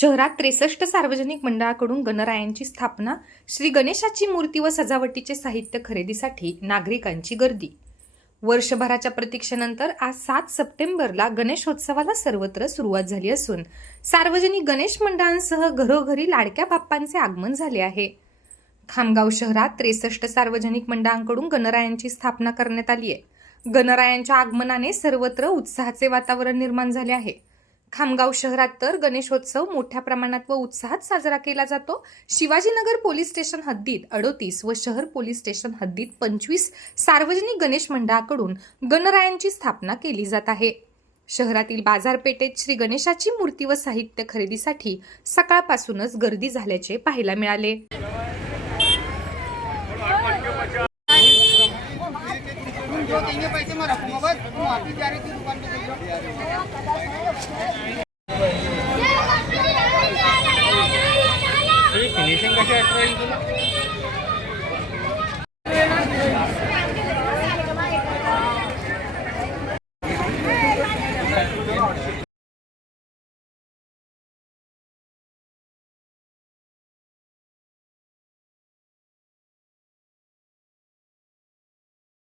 शहरात त्रेसष्ट सार्वजनिक मंडळाकडून गणरायांची स्थापना श्री गणेशाची मूर्ती व सजावटीचे साहित्य खरेदीसाठी नागरिकांची गर्दी. वर्षभराच्या प्रतीक्षेनंतर आज सात सप्टेंबरला गणेशोत्सवाला सर्वत्र सुरुवात झाली असून सार्वजनिक गणेश मंडळांसह घरोघरी लाडक्या बाप्पांचे आगमन झाले आहे. खामगाव शहरात त्रेसष्ट सार्वजनिक मंडळांकडून गणरायांची स्थापना करण्यात आली आहे. गणरायांच्या आगमनाने सर्वत्र उत्साहाचे वातावरण निर्माण झाले आहे. खामगाव शहरात तर गणेशोत्सव मोठ्या प्रमाणात व उत्साहात साजरा केला जातो. शिवाजीनगर पोलीस स्टेशन हद्दीत अडोतीस व शहर पोलीस स्टेशन हद्दीत पंचवीस सार्वजनिक गणेश मंडळाकडून गणरायांची स्थापना केली जात आहे. शहरातील बाजारपेठेत श्री गणेशाची मूर्ती व साहित्य खरेदीसाठी सकाळपासूनच गर्दी झाल्याचे पाहायला मिळाले. जो देंगे पैसे मैं रखूंगा बस तुम वापिस जा रही थी दुकान पे चल जाओ फिनिशिंग कशी वाटत राहील तुला